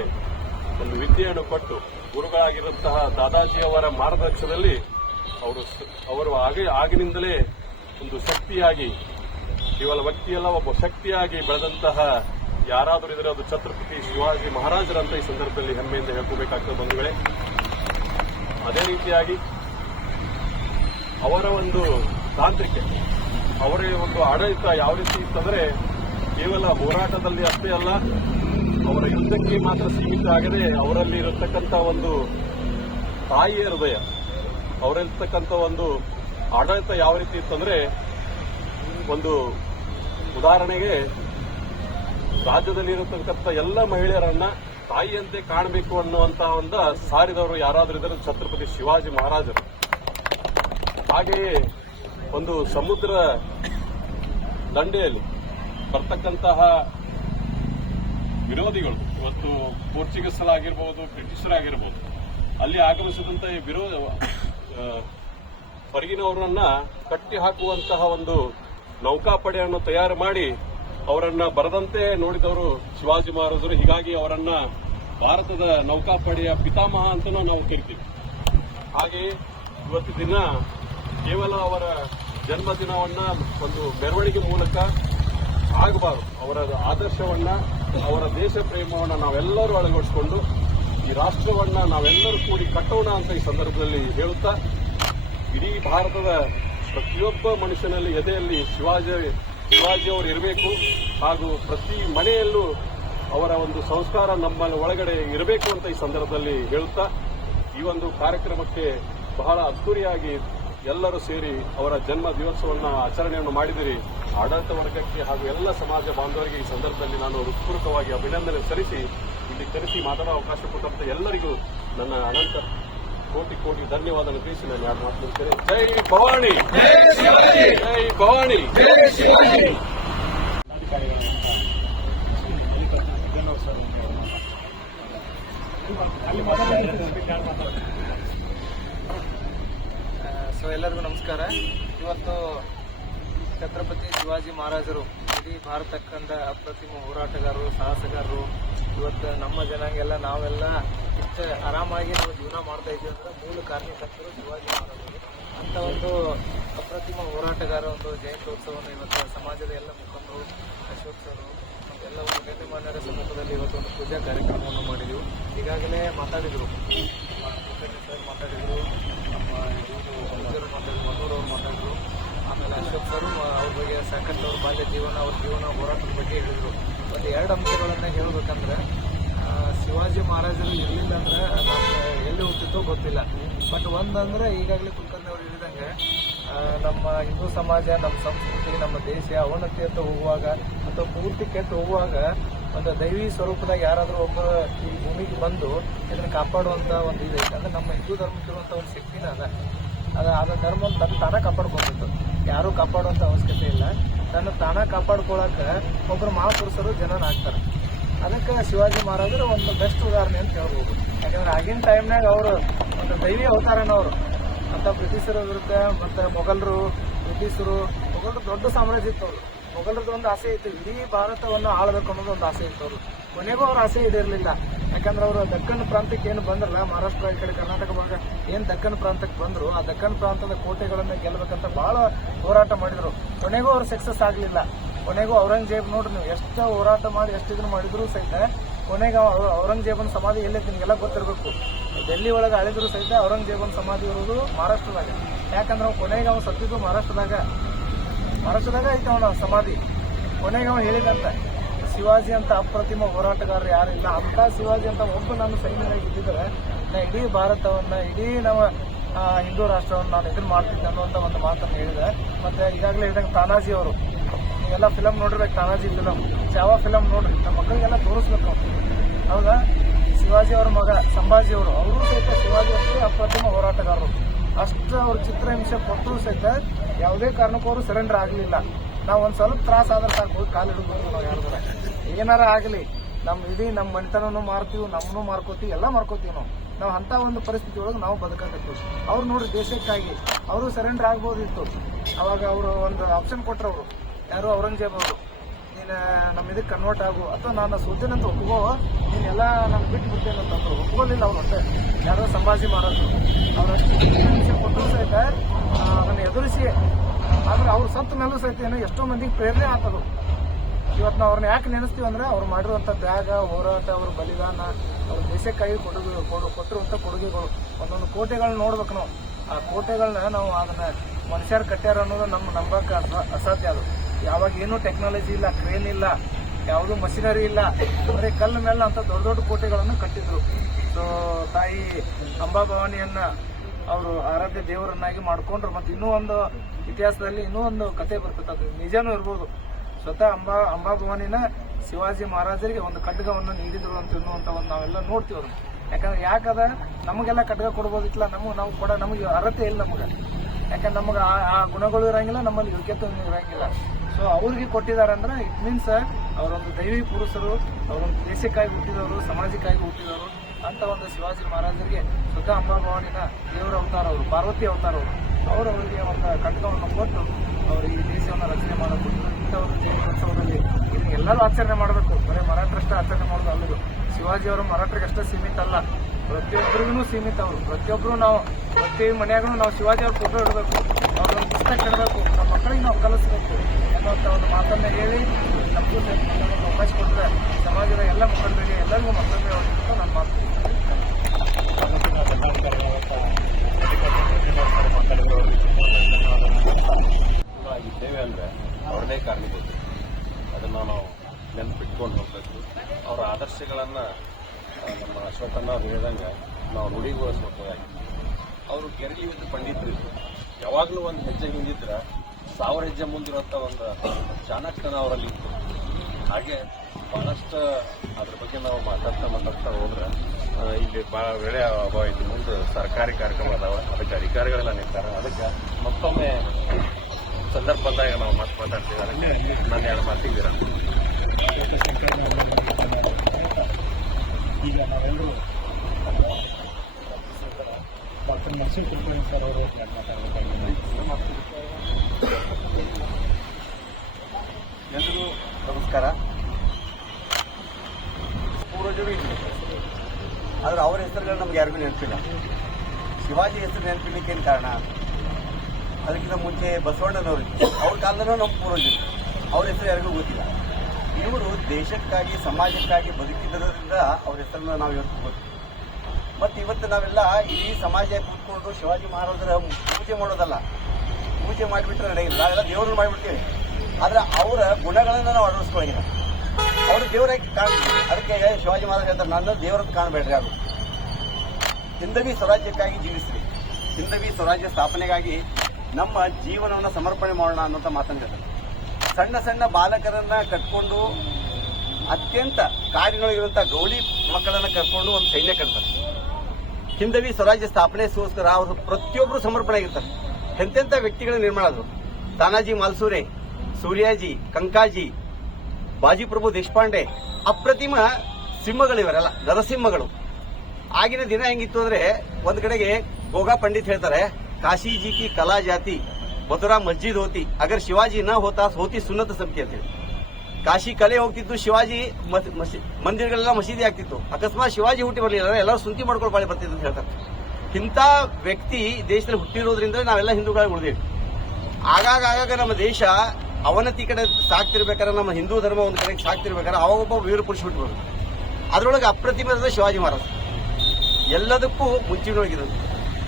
ಒಂದು ವಿದ್ಯೆಯನ್ನು ಕೊಟ್ಟು ಗುರುಗಳಾಗಿರುವಂತಹ ದಾದಾಜಿಯವರ ಮಾರ್ಗದರ್ಶನದಲ್ಲಿ ಅವರು ಆಗಿನಿಂದಲೇ ಒಂದು ಶಕ್ತಿಯಾಗಿ, ಕೇವಲ ವ್ಯಕ್ತಿಯಲ್ಲ ಒಬ್ಬ ಶಕ್ತಿಯಾಗಿ ಬೆಳೆದಂತಹ ಯಾರಾದರೂ ಇದ್ರೆ ಅದು ಛತ್ರಪತಿ ಶಿವಾಜಿ ಮಹಾರಾಜರಂತ ಈ ಸಂದರ್ಭದಲ್ಲಿ ಹೆಮ್ಮೆಯಿಂದ ಹೇಳ್ಕೋಬೇಕಾಗ್ತದೆ ಬಂಧುಗಳೇ. ಅದೇ ರೀತಿಯಾಗಿ ಅವರ ಒಂದು ತಾಂತ್ರಿಕೆ, ಅವರ ಒಂದು ಆಡಳಿತ ಯಾವ ರೀತಿ ಇತ್ತಂದ್ರೆ ಕೇವಲ ಹೋರಾಟದಲ್ಲಿ ಅಷ್ಟೇ ಅಲ್ಲ, ಅವರ ಯುದ್ಧಕ್ಕೆ ಮಾತ್ರ ಸೀಮಿತ ಆಗದೆ ಅವರಲ್ಲಿ ಇರತಕ್ಕಂಥ ಒಂದು ತಾಯಿಯ ಹೃದಯ, ಅವರಿರ್ತಕ್ಕಂಥ ಒಂದು ಆಡಳಿತ ಯಾವ ರೀತಿ ಇತ್ತಂದ್ರೆ, ಒಂದು ಉದಾಹರಣೆಗೆ ರಾಜ್ಯದಲ್ಲಿ ಇರತಕ್ಕಂಥ ಎಲ್ಲ ಮಹಿಳೆಯರನ್ನ ತಾಯಿಯಂತೆ ಕಾಣಬೇಕು ಅನ್ನುವಂತಹ ಒಂದು ಸಾರಿದವರು ಯಾರಾದರೂ ಇದ್ದರೆ ಛತ್ರಪತಿ ಶಿವಾಜಿ ಮಹಾರಾಜರು. ಹಾಗೆಯೇ ಒಂದು ಸಮುದ್ರ ದಂಡೆಯಲ್ಲಿ ಬರ್ತಕ್ಕಂತಹ ವಿರೋಧಿಗಳು, ಇವತ್ತು ಪೋರ್ಚುಗೀಸರಾಗಿರ್ಬೋದು, ಬ್ರಿಟಿಷರಾಗಿರ್ಬೋದು, ಅಲ್ಲಿ ಆಗಮಿಸಿದಂತ ಹೊರಗಿನವರನ್ನ ಕಟ್ಟಿ ಹಾಕುವಂತಹ ಒಂದು ನೌಕಾಪಡೆಯನ್ನು ತಯಾರು ಮಾಡಿ ಅವರನ್ನ ಬರದಂತೆ ನೋಡಿದವರು ಶಿವಾಜಿ ಮಹಾರಾಜರು. ಹೀಗಾಗಿ ಅವರನ್ನ ಭಾರತದ ನೌಕಾಪಡೆಯ ಪಿತಾಮಹ ಅಂತ ನಾವು ಕರಿತೀವಿ. ಹಾಗೆಯೇ ಇವತ್ತು ದಿನ ಕೇವಲ ಅವರ ಜನ್ಮದಿನವನ್ನ ಒಂದು ಮೆರವಣಿಗೆ ಮೂಲಕ ಆಗಬಾರದು. ಅವರ ಆದರ್ಶವನ್ನ, ಅವರ ದೇಶ ಪ್ರೇಮವನ್ನ ನಾವೆಲ್ಲರೂ ಅಳವಡಿಸಿಕೊಂಡು ಈ ರಾಷ್ಟ್ರವನ್ನ ನಾವೆಲ್ಲರೂ ಕೂಡಿ ಕಟ್ಟೋಣ ಅಂತ ಈ ಸಂದರ್ಭದಲ್ಲಿ ಹೇಳುತ್ತಾ, ಇಡೀ ಭಾರತದ ಪ್ರತಿಯೊಬ್ಬ ಮನುಷ್ಯನಲ್ಲಿ ಎದೆಯಲ್ಲಿ ಶಿವಾಜಿಯವರು ಇರಬೇಕು ಹಾಗೂ ಪ್ರತಿ ಮನೆಯಲ್ಲೂ ಅವರ ಒಂದು ಸಂಸ್ಕಾರ ನಮ್ಮ ಒಳಗಡೆ ಇರಬೇಕು ಅಂತ ಈ ಸಂದರ್ಭದಲ್ಲಿ ಹೇಳುತ್ತಾ, ಈ ಒಂದು ಕಾರ್ಯಕ್ರಮಕ್ಕೆ ಬಹಳ ಅದ್ದೂರಿಯಾಗಿ ಎಲ್ಲರೂ ಸೇರಿ ಅವರ ಜನ್ಮ ದಿವಸವನ್ನು ಆಚರಣೆಯನ್ನು ಮಾಡಿದಿರಿ. ಆಡಳಿತ ವರ್ಗಕ್ಕೆ ಹಾಗೂ ಎಲ್ಲ ಸಮಾಜ ಬಾಂಧವರಿಗೆ ಈ ಸಂದರ್ಭದಲ್ಲಿ ನಾನು ಹೃತ್ಪೂರ್ವಕವಾಗಿ ಅಭಿನಂದನೆ ಸಲ್ಲಿಸಿ ಇಲ್ಲಿ ಕರೆಸಿ ಮಾತನಾಡುವ ಅವಕಾಶ ಕೊಟ್ಟಂತ ಎಲ್ಲರಿಗೂ ನನ್ನ ಅನಂತ ಕೋಟಿ ಕೋಟಿ ಧನ್ಯವಾದ ತಿಳಿಸಿ ನಾನು ಯಾರು ಮಾತನಾಡ್ತೇನೆ. ಜೈ ಭವಾನಿ, ಜೈ ಭವಾನಿ. ಸೊ ಎಲ್ಲರಿಗೂ ನಮಸ್ಕಾರ. ಇವತ್ತು ಛತ್ರಪತಿ ಶಿವಾಜಿ ಮಹಾರಾಜರು ಇಡೀ ಭಾರತಕ್ಕಂದ ಅಪ್ರತಿಮ ಹೋರಾಟಗಾರರು, ಸಾಹಸಗಾರರು. ಇವತ್ತು ನಮ್ಮ ಜನಾಂಗ ಎಲ್ಲ ನಾವೆಲ್ಲ ಇಷ್ಟು ಆರಾಮಾಗಿ ನಾವು ಜೀವನ ಮಾಡ್ತಾ ಇದ್ದೀವಿ ಅಂದ್ರೆ ಮೂಲ ಕಾರಣಕರ್ತರು ಶಿವಾಜಿ ಮಹಾರಾಜರು. ಅಂತ ಒಂದು ಅಪ್ರತಿಮ ಹೋರಾಟಗಾರ ಒಂದು ಜಯಂತ್ಯೋತ್ಸವವನ್ನು ಇವತ್ತು ಸಮಾಜದ ಎಲ್ಲ ಮುಖಂಡರು, ಅಶೋಕ್ ಸರ್ ಎಲ್ಲ ಒಂದು ಗಣ್ಯಮಾನ್ಯರ ಸಮ್ಮುಖದಲ್ಲಿ ಇವತ್ತು ಒಂದು ಪೂಜಾ ಕಾರ್ಯಕ್ರಮವನ್ನು ಮಾಡಿದೆವು. ಈಗಾಗಲೇ ಮಾತಾಡಿದರು, ಮಾತಾಡಿದರು, ನಮ್ಮ ಇವರು ಮಾತಾಡಿದ್ರು, ಮನ್ನೂರವ್ರು ಮಾತಾಡಿದ್ರು, ಆಮೇಲೆ ಅಶೋಕ್ ಸರ್ ಅವ್ರ ಬಗ್ಗೆ ಸಾಕಷ್ಟು ಅವ್ರ ಬಾಲ್ಯ ಜೀವನ, ಅವ್ರ ಜೀವನ ಹೋರಾಟದ ಬಗ್ಗೆ ಹೇಳಿದರು. ಮತ್ತು 2 ಅಂಶಗಳನ್ನು ಹೇಳಬೇಕಂದ್ರೆ, ಶಿವಾಜಿ ಮಹಾರಾಜರು ಇರಲಿಲ್ಲ ಅಂದ್ರೆ ಎಲ್ಲಿ ಹೋಗ್ತಿತ್ತೋ ಗೊತ್ತಿಲ್ಲ. ಬಟ್ ಒಂದಂದ್ರೆ ಈಗಾಗಲೇ ಕುಲಕರ್ಣಿ ಅವರು ಹೇಳಿದಂಗೆ ನಮ್ಮ ಹಿಂದೂ ಸಮಾಜ, ನಮ್ಮ ಸಂಸ್ಕೃತಿ, ನಮ್ಮ ದೇಶ ಅವನತಿಯತ್ತ ಹೋಗುವಾಗ ಅಥವಾ ಪೂರ್ತಿ ಕೆಟ್ಟು ಹೋಗುವಾಗ ಒಂದು ದೈವಿ ಸ್ವರೂಪದಾಗ ಯಾರಾದರೂ ಒಬ್ಬರು ಈ ಭೂಮಿಗೆ ಬಂದು ಇದನ್ನು ಕಾಪಾಡುವಂಥ ಒಂದು ಇದೈತೆ. ಅಂದ್ರೆ ನಮ್ಮ ಹಿಂದೂ ಧರ್ಮಕ್ಕಿರುವಂಥ ಒಂದು ಶಕ್ತಿನ ಅದ ಧರ್ಮ ತನ್ನ ತಾನ ಕಾಪಾಡ್ಕೊಂಡಿತ್ತು. ಯಾರೂ ಕಾಪಾಡುವಂಥ ಅವಶ್ಯಕತೆ ಇಲ್ಲ. ತನ್ನ ತಾನ ಕಾಪಾಡ್ಕೊಳಕ್ಕೆ ಒಬ್ಬರು ಮಹಾಪುರುಷರು ಜನನ ಆಗ್ತಾರೆ. ಅದಕ್ಕೆ ಶಿವಾಜಿ ಮಹಾರಾಜರು ಒಂದು ಬೆಸ್ಟ್ ಉದಾಹರಣೆ ಅಂತ ಹೇಳ್ಬೋದು. ಯಾಕಂದ್ರೆ ಆಗಿನ ಟೈಮ್ನಾಗ ಅವರು ಒಂದು ದೈವಿ ಅವತಾರನವರು ಅಂತ ಬ್ರಿಟಿಷರ ವಿರುದ್ಧ ಮತ್ತು ಮೊಘಲರು ದೊಡ್ಡ ಸಾಮ್ರಾಜ್ಯ ಇತ್ತು. ಅವರು ಮೊಘಲರದ್ದು ಒಂದು ಆಸೆ ಇತ್ತು, ಇಡೀ ಭಾರತವನ್ನು ಆಳಬೇಕು ಅನ್ನೋದು ಒಂದು ಆಸೆ ಇತ್ತು. ಅವರು ಕೊನೆಗೂ ಅವ್ರ ಆಸೆ ಇದಿರಲಿಲ್ಲ. ಯಾಕಂದ್ರೆ ಅವರು ದಕ್ಕನ್ ಪ್ರಾಂತ್ಯಕ್ಕೆ ಏನು ಬಂದ್ರಲ್ಲ, ಮಹಾರಾಷ್ಟ್ರ ಈ ಕಡೆ ಕರ್ನಾಟಕ ಭಾಗ ಏನು ದಕ್ಕನ್ ಪ್ರಾಂತಕ್ಕೆ ಬಂದರು, ಆ ದಕ್ಕನ್ ಪ್ರಾಂತದ ಕೋಟೆಗಳನ್ನು ಗೆಲ್ಲಬೇಕಂತ ಭಾಳ ಹೋರಾಟ ಮಾಡಿದರು. ಕೊನೆಗೂ ಅವ್ರು ಸಕ್ಸಸ್ ಆಗಲಿಲ್ಲ. ಕೊನೆಗೂ ಔರಂಗಜೇಬ್ ನೋಡ್ರಿ, ನೀವು ಎಷ್ಟು ಹೋರಾಟ ಮಾಡಿ ಎಷ್ಟು ಇದನ್ನು ಮಾಡಿದ್ರು ಸಹಿತ ಕೊನೆಗೆ ಔರಂಗಜೇಬನ ಸಮಾಧಿ ಎಲ್ಲಿತ್ತು ನಿಮಗೆಲ್ಲ ಗೊತ್ತಿರಬೇಕು. ಡೆಲ್ಲಿ ಒಳಗೆ ಅಳಿದ್ರು ಸಹಿತ ಔರಂಗಜೇಬನ ಸಮಾಧಿ ಇರೋದು ಮಹಾರಾಷ್ಟ್ರದಾಗ. ಯಾಕಂದ್ರೆ ಅವ್ನು ಕೊನೆಗೆ ಅವ್ನು ಸತ್ತಿದ್ದು ಮಹಾರಾಷ್ಟ್ರದಾಗ ಐತೆ ಅವನ ಸಮಾಧಿ. ಕೊನೆಗೆ ಅವ್ನು ಹೇಳಿದಂತ ಶಿವಾಜಿ ಅಂತ ಅಪ್ರತಿಮ ಹೋರಾಟಗಾರರು ಯಾರಿಲ್ಲ, ಅಂತ ಶಿವಾಜಿ ಅಂತ ಒಬ್ಬ ನಾನು ಸೈನ್ಯದಾಗ ಇದ್ದಿದ್ರೆ ನಾ ಇಡೀ ಭಾರತವನ್ನು, ಇಡೀ ನಮ್ಮ ಹಿಂದೂ ರಾಷ್ಟ್ರವನ್ನು ನಾನು ಇದನ್ನು ಮಾಡ್ತಿದ್ದೆ ಅನ್ನುವಂಥ ಒಂದು ಮಾತನ್ನು ಹೇಳಿದೆ. ಮತ್ತು ಈಗಾಗಲೇ ಹೇಳಿದಂಗೆ ತಾನಾಜಿ ಅವರು, ನೀವೆಲ್ಲ ಫಿಲಮ್ ನೋಡಿರ್ಬೇಕು, ತಾನಾಜಿ ಫಿಲಮ್, ಚಾವಾ ಫಿಲಮ್ ನೋಡ್ರಿ, ನಮ್ಮ ಮಕ್ಕಳಿಗೆಲ್ಲ ತೋರಿಸ್ಬೇಕು. ಹೌದಾ, ಶಿವಾಜಿ ಅವರ ಮಗ ಸಂಭಾಜಿ ಅವರು ಸಹಿತ ಶಿವಾಜಿ ಅಷ್ಟೇ ಅಪ್ರತಿಮ ಹೋರಾಟಗಾರರು. ಅಷ್ಟು ಅವ್ರ ಚಿತ್ರಹಿಂಸೆ ಕೊಟ್ಟರು ಸಹಿತ ಯಾವುದೇ ಕಾರಣಕ್ಕೂ ಅವರು ಸರೆಂಡರ್ ಆಗಲಿಲ್ಲ. ನಾವು ಒಂದು ಸ್ವಲ್ಪ ತ್ರಾಸ ಆದ್ರೆ ಸಾಕು ಕಾಲು ಹಿಡಿದ್ಬೋದು. ನಾವು ಯಾರ್ದಾರ ಏನಾರ ಆಗಲಿ ನಮ್ಮ ಮನೆತನೂ ಮಾರ್ತೀವಿ, ನಮ್ಮನ್ನು ಮಾರ್ಕೋತೀವಿ, ಎಲ್ಲ ಮಾರ್ಕೋತೀವಿ. ನಾವು ಅಂಥ ಒಂದು ಪರಿಸ್ಥಿತಿ ಒಳಗೆ ನಾವು ಬದುಕಾಕತ್ತೀವಿ. ಅವ್ರು ನೋಡ್ರಿ ದೇಶಕ್ಕಾಗಿ ಅವರು ಸರೆಂಡರ್ ಆಗ್ಬೋದಿತ್ತು. ಅವಾಗ ಅವರು ಒಂದು ಆಪ್ಷನ್ ಕೊಟ್ಟರು, ಅವರು ಯಾರು ಔರಂಗಜೇಬ್ ಅವರು, ನೀನು ನಮ್ಮ ಇದಕ್ಕೆ ಕನ್ವರ್ಟ್ ಆಗು ಅಥವಾ ನಾನು ಸೋತೇನಂತ ಒಪ್ಕೋ, ನೀನೆಲ್ಲ ನಾನು ಬಿಟ್ಟು ಬಿಡ್ತೇನೆ ಅಂತಂದ್ರು. ಒಪ್ಕೊಳ್ಳಿಲ್ಲ ಅವ್ರು. ಒಟ್ಟೆ ಯಾರೋ ಸಂಭಾಜಿ ಮಾರಾದ್ರು ಅವರಷ್ಟು ಕೊಟ್ಟರು ಸಹಿತ ಅದನ್ನು ಎದುರಿಸಿ, ಆದ್ರೆ ಅವ್ರು ಸತ್ತ ಮೇಲೂ ಸಹಿತ ಏನೋ ಎಷ್ಟೋ ಮಂದಿಗೆ ಪ್ರೇರಣೆ ಆಗ್ತದೆ. ಇವತ್ತು ನಾವು ಅವ್ರನ್ನ ಯಾಕೆ ನೆನೆಸ್ತೀವಿ ಅಂದ್ರೆ ಅವ್ರು ಮಾಡಿರುವಂಥ ತ್ಯಾಗ, ಹೋರಾಟ, ಅವ್ರ ಬಲಿದಾನ, ಅವ್ರ ದೇಶಕ್ಕಾಗಿ ಕೊಟ್ಟಿರುವಂಥ ಕೊಡುಗೆಗಳು, ಒಂದೊಂದು ಕೋಟೆಗಳನ್ನ ನೋಡ್ಬೇಕು ನಾವು. ಆ ಕೋಟೆಗಳನ್ನ ನಾವು ಅದನ್ನ ಮನುಷ್ಯರು ಕಟ್ಟ್ಯಾರ ಅನ್ನೋದು ನಂಬಕ್ಕೆ ಅಸಾಧ್ಯ. ಅದು ಯಾವಾಗ ಏನೂ ಟೆಕ್ನಾಲಜಿ ಇಲ್ಲ, ಕ್ರೇನ್ ಇಲ್ಲ, ಯಾವುದೂ ಮಷಿನರಿ ಇಲ್ಲ, ಬರೀ ಕಲ್ಲು ಮೇಲೆ ಅಂತ ದೊಡ್ಡ ದೊಡ್ಡ ಕೋಟೆಗಳನ್ನು ಕಟ್ಟಿದ್ರು. ಸೊ ತಾಯಿ ಅಂಬಾಭವಾನಿಯನ್ನ ಅವರು ಆರಾಧ್ಯ ದೇವರನ್ನಾಗಿ ಮಾಡ್ಕೊಂಡ್ರು. ಮತ್ತು ಇನ್ನೂ ಒಂದು ಇತಿಹಾಸದಲ್ಲಿ ಇನ್ನೂ ಒಂದು ಕತೆ ಬರ್ತದೆ, ಅದು ನಿಜನೂ ಇರ್ಬೋದು. ಸ್ವತಃ ಅಂಬಾಭವಾನಿನ ಶಿವಾಜಿ ಮಹಾರಾಜರಿಗೆ ಒಂದು ಖಡ್ಗವನ್ನು ನೀಡಿದ್ರು ಅಂತ ಇನ್ನುವಂಥ ಒಂದು ನಾವೆಲ್ಲ ನೋಡ್ತೀವಿ ಅದನ್ನು. ಯಾಕದ ನಮಗೆಲ್ಲ ಖಡ್ಗ ಕೊಡ್ಬೋದಿತ್ತಲ್ಲ, ನಮಗೆ ಅರ್ಹತೆ ಇಲ್ಲ ನಮಗೆ. ಯಾಕಂದ್ರೆ ನಮಗೆ ಆ ಗುಣಗಳು ಇರಂಗಿಲ್ಲ, ನಮ್ಮಲ್ಲಿ ಯೋಗ್ಯತೆ ಇರಂಗಿಲ್ಲ. ಸೊ ಅವ್ರಿಗೆ ಕೊಟ್ಟಿದ್ದಾರೆ ಅಂದ್ರೆ ಇಟ್ ಮೀನ್ಸ್ ಅವರೊಂದು ದೈವಿ ಪುರುಷರು, ಅವರೊಂದು ದೇಶಕ್ಕಾಗಿ ಹುಟ್ಟಿದವರು, ಸಮಾಜಕ್ಕಾಗಿ ಹುಟ್ಟಿದವರು ಅಂತ ಒಂದು ಶಿವಾಜಿ ಮಹಾರಾಜರಿಗೆ ಸ್ವತಃ ಅಂಬಾಭವಾನಿನ ದೇವರ ಅವತಾರ ಅವರು, ಪಾರ್ವತಿ ಅವತಾರ ಅವರು ಅವರಿಗೆ ಒಂದು ಖಡ್ಗವನ್ನು ಕೊಟ್ಟು ಅವರು ಈ ದೇಶವನ್ನು ರಚನೆ ಮಾಡಬಹುದು. ಇಂಥವರು ಜಯಂತ್ಯೋತ್ಸವದಲ್ಲಿ ಇದನ್ನು ಎಲ್ಲರೂ ಆಚರಣೆ ಮಾಡಬೇಕು. ಬರೀ ಮರಾಠರಷ್ಟೇ ಆಚರಣೆ ಮಾಡೋದು ಅಲ್ಲದು. ಶಿವಾಜಿ ಅವರು ಮರಾಠರಿಗಷ್ಟೇ ಸೀಮಿತ ಅಲ್ಲ, ಪ್ರತಿಯೊಬ್ಬರಿಗೂ ಸೀಮಿತ. ಅವರು ಪ್ರತಿಯೊಬ್ಬರು ನಾವು ಪ್ರತಿ ಮನೆಯಾಗೂ ನಾವು ಶಿವಾಜಿ ಅವ್ರ ಫೋಟೋ ಇಡಬೇಕು, ಅವ್ರೊಂದು ಪುಸ್ತಕ ಇಡಬೇಕು, ನಮ್ಮ ಮಕ್ಕಳಿಗೆ ನಾವು ಕಲಿಸ್ಬೇಕು ಅನ್ನೋಂಥ ಒಂದು ಮಾತನ್ನು ಹೇಳಿ ನಮಗೂ ಅವಕಾಶ ಕೊಟ್ಟರೆ ಸಮಾಜದ ಎಲ್ಲ ಮುಖಂಡರಿಗೆ ಎಲ್ಲರಿಗೂ ಮಕ್ಕಳಿಗೆ ಅವ್ರಿಗೆ ನಾನು ಮಾತು ಇದ್ದೇವೆ ಅಂದರೆ ಅವ್ರದೇ ಕಾರಣಗಳು, ಅದನ್ನು ನಾವು ನೆನಪಿಟ್ಕೊಂಡು ಹೋಗಬೇಕು. ಅವರ ಆದರ್ಶಗಳನ್ನು ನಮ್ಮ ಅಶ್ವತ್ಥಣ್ಣ ಅವ್ರು ಹೇಳ್ದಂಗೆ ನಾವು ರೂಢಿಗೊಳಿಸ್ಬೇಕಾಗಿ. ಅವರು ಕೆರಳಿಯುವಂಥ ಪಂಡಿತರು ಯಾವಾಗಲೂ ಒಂದು ಹೆಜ್ಜೆ ಹಿಂದಿದ್ರೆ 1000 ಹೆಜ್ಜೆ ಮುಂದಿರುವಂಥ ಒಂದು ಚಾಣಕ್ಯನ ಅವರಲ್ಲಿ ಇತ್ತು. ಹಾಗೆ ಭಾಳಷ್ಟು ಅದ್ರ ಬಗ್ಗೆ ನಾವು ಮಾತಾಡ್ತಾ ಹೋದ್ರೆ ಇಲ್ಲಿ ಭಾಳ ವೇಳೆ ಅಭಾವ ಐತಿ. ಮುಂದೆ ಸರ್ಕಾರಿ ಕಾರ್ಯಕ್ರಮ ಅದಾವ, ಅದಕ್ಕೆ ಅಧಿಕಾರಿಗಳೆಲ್ಲ ನಿಂತಾರೆ. ಅದಕ್ಕೆ ಮತ್ತೊಮ್ಮೆ ಸಂದರ್ಭ ಬಂದಾಗ ನಾವು ಮಾತಾಡ್ತೀವಿ. ಅದಕ್ಕೆ ನಾನು 2 ಮಾತಿದ್ದೀರ. ಈಗ ನಾವೆಲ್ಲರೂ ಡಾಕ್ಟರ್ ನರಸಿಂಹ ಕುಲಕರ್ಣಿ ಸರ್ ಅವರು ಎಲ್ಲರಿಗೂ ನಮಸ್ಕಾರ. ಪೂರ್ವಜರು ಇದ್ರು, ಆದರೆ ಅವರ ಹೆಸರುಗಳು ನಮ್ಗೆ ಯಾರಿಗೂ ನೆನಪಿಲ್ಲ. ಶಿವಾಜಿ ಹೆಸರು ನೆನಪಿಲಿಕ್ಕೆ ಏನು ಕಾರಣ? ಅದಕ್ಕಿಂತ ಮುಂಚೆ ಬಸವಣ್ಣನವರು ಇದ್ರು, ಅವ್ರ ಕಾಲದಲ್ಲೂ ನಮ್ಮ ಪೂರ್ವಜರು, ಅವ್ರ ಹೆಸರು ಯಾರಿಗೂ ಗೊತ್ತಿಲ್ಲ. ಇವರು ದೇಶಕ್ಕಾಗಿ ಸಮಾಜಕ್ಕಾಗಿ ಬದುಕಿದ್ದರಿಂದ ಅವ್ರ ಹೆಸರನ್ನ ನಾವು ಇವತ್ತು ಗೊತ್ತು. ಮತ್ತು ಇವತ್ತು ನಾವೆಲ್ಲ ಇಡೀ ಸಮಾಜ ಕೂತ್ಕೊಂಡು ಶಿವಾಜಿ ಮಹಾರಾಜರ ಪೂಜೆ ಮಾಡೋದಲ್ಲ, ಪೂಜೆ ಮಾಡಿಬಿಟ್ರೆ ನಡೆಯಿಲ್ಲ, ನಾವೆಲ್ಲ ದೇವ್ರನ್ನ ಮಾಡಿಬಿಡ್ತೀವಿ. ಆದರೆ ಅವರ ಗುಣಗಳನ್ನು ನಾವು ಅಳವಡಿಸ್ಕೊಳ್ಳಿಲ್ಲ. ಅವರು ದೇವರಾಗಿ ಕಾಣ್ತೀವಿ. ಅದಕ್ಕೆ ಶಿವಾಜಿ ಮಹಾರಾಜ್ ಹೇಳ್ತಾರೆ, ನನ್ನ ದೇವರನ್ನು ಕಾಣಬೇಡ್ರಿ, ಅದು ಹಿಂದವಿ ಸ್ವರಾಜ್ಯಕ್ಕಾಗಿ ಜೀವಿಸ್ರಿ, ಹಿಂದವಿ ಸ್ವರಾಜ್ಯ ಸ್ಥಾಪನೆಗಾಗಿ ನಮ್ಮ ಜೀವನವನ್ನು ಸಮರ್ಪಣೆ ಮಾಡೋಣ ಅನ್ನೋಂಥ ಮಾತನ್ನು ಹೇಳ್ತಾರೆ. ಸಣ್ಣ ಸಣ್ಣ ಬಾಲಕರನ್ನ ಕಟ್ಕೊಂಡು ಅತ್ಯಂತ ಕಾರ್ಯಗಳಿರುವಂಥ ಗೌಳಿ ಮಕ್ಕಳನ್ನು ಕರ್ಕೊಂಡು ಒಂದು ಸೈನ್ಯ ಕಟ್ತಾರೆ. ಹಿಂದವಿ ಸ್ವರಾಜ್ಯ ಸ್ಥಾಪನೆಗೋಸ್ಕರ ಅವರು ಪ್ರತಿಯೊಬ್ಬರು ಸಮರ್ಪಣೆ ಆಗಿರ್ತಾರೆ. ಎಂತೆಂಥ ವ್ಯಕ್ತಿಗಳ ನಿರ್ಮಾಣ ಆದರು. ತಾನಾಜಿ ಮಾಲ್ಸೂರೆ, ಸೂರ್ಯಾಜಿ, ಕಂಕಾಜಿ, ಬಾಜಿಪ್ರಭು ದೇಶಪಾಂಡೆ, ಅಪ್ರತಿಮ ಸಿಂಹಗಳಿವರೆಲ್ಲ ನರಸಿಂಹಗಳು. ಆಗಿನ ದಿನ ಹೆಂಗಿತ್ತು ಅಂದ್ರೆ, ಒಂದ್ ಕಡೆಗೆ ಗೋಗಾ ಪಂಡಿತ್ ಹೇಳ್ತಾರೆ, ಕಾಶಿಜಿ ಕಿ ಕಲಾ ಜಾತಿ ಮಥುರಾ ಮಸ್ಜಿದ್ ಹೋತಿ, ಅಗರ್ ಶಿವಾಜಿ ನ ಹೋತಾ ಹೋತಿ ಸುನ್ನತ ಸಮಿತಿ ಅಂತೇಳಿ. ಕಾಶಿ ಕಲೆ ಹೋಗ್ತಿತ್ತು, ಶಿವಾಜಿ ಮಂದಿರಗಳೆಲ್ಲ ಮಸೀದಿ ಆಗ್ತಿತ್ತು. ಅಕಸ್ಮಾತ್ ಶಿವಾಜಿ ಹುಟ್ಟಿ ಬರಲಿಲ್ಲ, ಎಲ್ಲರೂ ಸುಂತಿ ಮಾಡ್ಕೊಂಡು ಬಾಳಿ ಬರ್ತಿತ್ತು ಅಂತ ಹೇಳ್ತಾರೆ. ಇಂಥ ವ್ಯಕ್ತಿ ದೇಶದಲ್ಲಿ ಹುಟ್ಟಿರೋದ್ರಿಂದ ನಾವೆಲ್ಲ ಹಿಂದೂಗಳಾಗಿ ಉಳಿದೇವೆ. ಆಗಾಗ ನಮ್ಮ ದೇಶ ಅವನತಿ ಕಡೆ ಸಾಕ್ತಿರ್ಬೇಕಾದ್ರೆ, ನಮ್ಮ ಹಿಂದೂ ಧರ್ಮ ಒಂದು ಕಡೆಗೆ ಸಾಕ್ತಿರ್ಬೇಕಾದ್ರೆ ಅವಾಗೊಬ್ಬ ವೀರ ಪುರುಷ ಹುಟ್ಟಿರೋದು. ಅದರೊಳಗೆ ಅಪ್ರತಿಮದ ಶಿವಾಜಿ ಮಹಾರಾಜ್ ಎಲ್ಲದಕ್ಕೂ ಮುಂಚಿನೊಳಗಿರೋದು.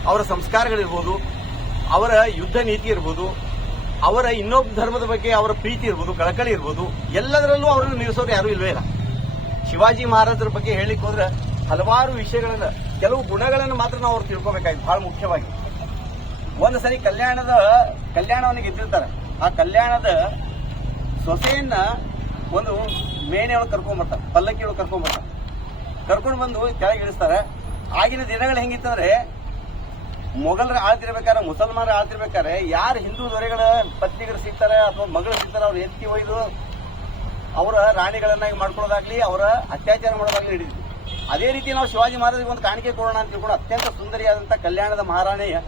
ಅವರ ಸಂಸ್ಕಾರಗಳಿರ್ಬೋದು, ಅವರ ಯುದ್ಧ ನೀತಿ ಇರ್ಬೋದು, ಅವರ ಇನ್ನೊಬ್ಬ ಧರ್ಮದ ಬಗ್ಗೆ ಅವರ ಪ್ರೀತಿ ಇರ್ಬೋದು, ಕಳಕಳಿ ಇರ್ಬೋದು, ಎಲ್ಲದರಲ್ಲೂ ಅವರನ್ನು ನಿಲ್ಲಿಸೋರು ಯಾರೂ ಇಲ್ವೇ ಇಲ್ಲ. ಶಿವಾಜಿ ಮಹಾರಾಜರ ಬಗ್ಗೆ ಹೇಳಿಕ್ ಹೋದ್ರೆ ಹಲವಾರು ವಿಷಯಗಳನ್ನ, ಕೆಲವು ಗುಣಗಳನ್ನು ಮಾತ್ರ ನಾವು ಅವ್ರು ತಿಳ್ಕೊಬೇಕಾಗಿ. ಬಹಳ ಮುಖ್ಯವಾಗಿ ಒಂದು ಸರಿ ಕಲ್ಯಾಣವನ್ನ ಗೆದ್ದಿರ್ತಾರೆ. ಆ ಕಲ್ಯಾಣದ ಸೊಸೆಯನ್ನ ಒಂದು ಮೇಣೆಯೊಳಗೆ ಕರ್ಕೊಂಡ್ಬರ್ತಾರೆ, ಪಲ್ಲಕ್ಕಿಯೊಳಗೆ ಕರ್ಕೊಂಡು ಬಂದು ಕೆಳಗೆ ಇಳಿಸ್ತಾರೆ. ಆಗಿನ ದಿನಗಳು ಹೆಂಗಿತ್ತಂದ್ರೆ, ಮೊಘಲರ ಆಳ್ತಿರ್ಬೇಕಾದ್ರೆ, ಮುಸಲ್ಮಾನರ ಆಳ್ತಿರ್ಬೇಕಾದ್ರೆ, ಯಾರು ಹಿಂದೂ ದೊರೆಗಳ ಪತ್ನಿಗಳು ಸಿಗ್ತಾರೆ ಅಥವಾ ಮಗಳು ಸಿಗ್ತಾರೆ, ಅವ್ರು ಎತ್ತಿ ಒಯ್ದು ಅವರ ರಾಣಿಗಳನ್ನಾಗಿ ಮಾಡ್ಕೊಳ್ಳೋದಾಗ್ಲಿ, ಅವರ ಅತ್ಯಾಚಾರ ಮಾಡೋದಾಗ್ಲಿ ಹಿಡಿದಿತ್ತು. ಅದೇ ರೀತಿ ನಾವು ಶಿವಾಜಿ ಮಹಾರಾಜರಿಗೆ ಒಂದು ಕಾಣಿಕೆ ಕೊಡೋಣ ಅಂತ ತಿಳ್ಕೊಂಡು ಅತ್ಯಂತ ಸುಂದರಿಯಾದಂಥ ಕಲ್ಯಾಣದ ಮಹಾರಾಣಿಯ